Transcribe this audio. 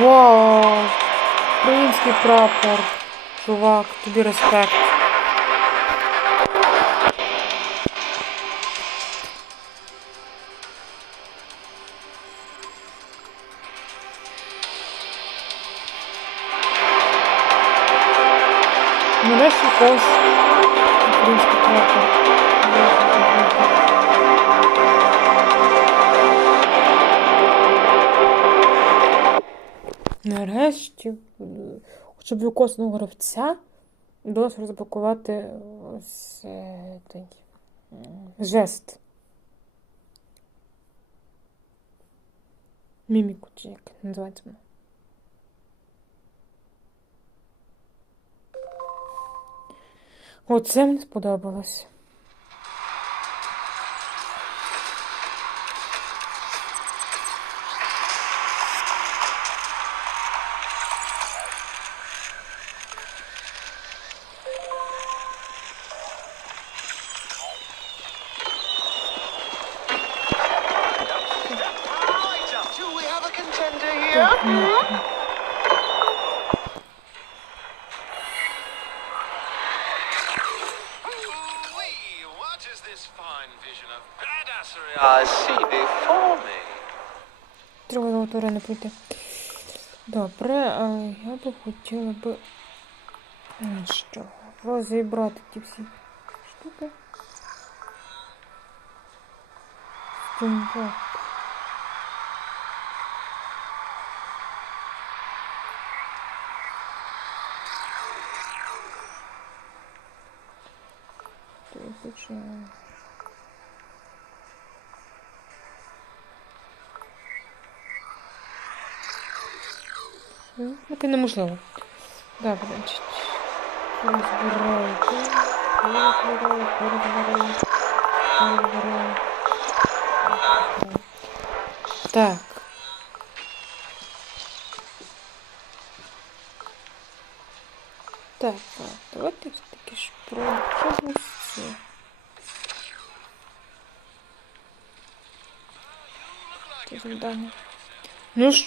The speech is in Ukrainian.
Вау! Український прапор. Чувак, тобі респект. Нарешті в когось український прапор. Нарешті, щоб у кожного гравця вдалося розблокувати ось е, той жест. Міміку, чи як називається. Оце мені сподобалось. Треба до автора не прийти. Добре, а я би хотіла би що, розібрати ті всі штуки. Стімбок. Ну, Це неможливо. Добре, значить. Розбирайте. Розбираю, розбираю. Розбираю. Так. Так, давайте все-таки ж про. Це завдання. Ну